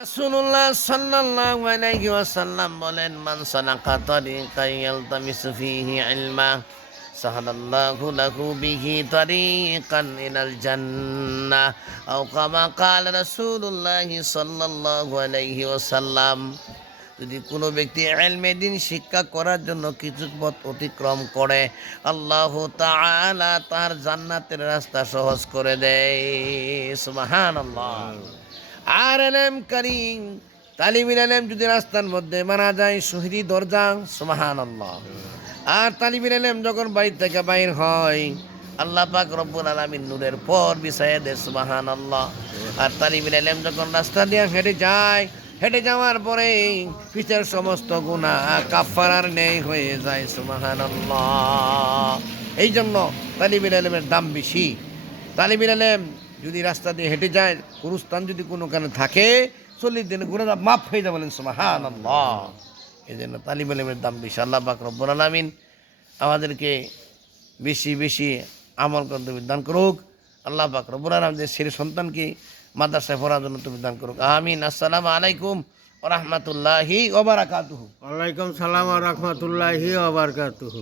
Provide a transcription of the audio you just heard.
রাসূলুল্লাহ সাল্লাল্লাহু আলাইহি ওয়াসাল্লাম বলেন, মান সালাকা তারিকান ইয়ালতামিসু ফীহি ইলমা সাহালাল্লাহু লাহু বিহি তারিকান ইলাল জান্নাহ আও কামা ক্বালা রাসূলুল্লাহ সাল্লাল্লাহু আলাইহি ওয়াসাল্লাম। যদি কোনো ব্যক্তি ইলমে দ্বীন শিক্ষা করার জন্য কিছু পথ অতিক্রম করে, আল্লাহ তাআলা তার জান্নাতের রাস্তা সহজ করে দেয়। সুবহানাল্লাহ। আর এলেম কারিম তালিবিল এলেম যদি রাস্তার মধ্যে মারা যায়, শহীদি দরজা। সুবহানাল্লাহ। আর তালিবিল এলেম যখন বাড়ি থেকে বাইর হয়, আল্লাহ পাক রব্বুল আলামিন নূরের পর বিছায়া দেয়। সুবহানাল্লাহ। আর তালিবিল এলেম যখন রাস্তা দিয়ে হেঁটে যায়, হেঁটে যাওয়ার পরে পিছের সমস্ত গুনাহ কাফারার ন্যায় হয়ে যায়। সুবহানাল্লাহ। এই জন্য তালিবিল এলেমের দাম বেশি। তালিবিল এলেম যদি রাস্তা দিয়ে হেঁটে যায়, গুরুস্থান যদি কোনোখানে থাকে, 40 দিনে গুনাহ মাফ হয়ে যায়। বলেন সুবহানাল্লাহ। এই জন্য তালিব ইলমের দাম বেশি। আল্লাহ পাক রব্বুল আলামিন আমাদেরকে বেশি বেশি আমল করতে দান করুক। আল্লাহ পাক রব্বুল আলামিন ছেলে সন্তানকে মাদ্রাসায় পড়ার জন্য তুমি দান করুক। আমিন। আসসালামু আলাইকুম ওয়া রাহমাতুল্লাহি ওয়া বারাকাতুহু। ওয়ালাইকুম সালাম ওয়া রাহমাতুল্লাহি ওয়া বারাকাতুহু।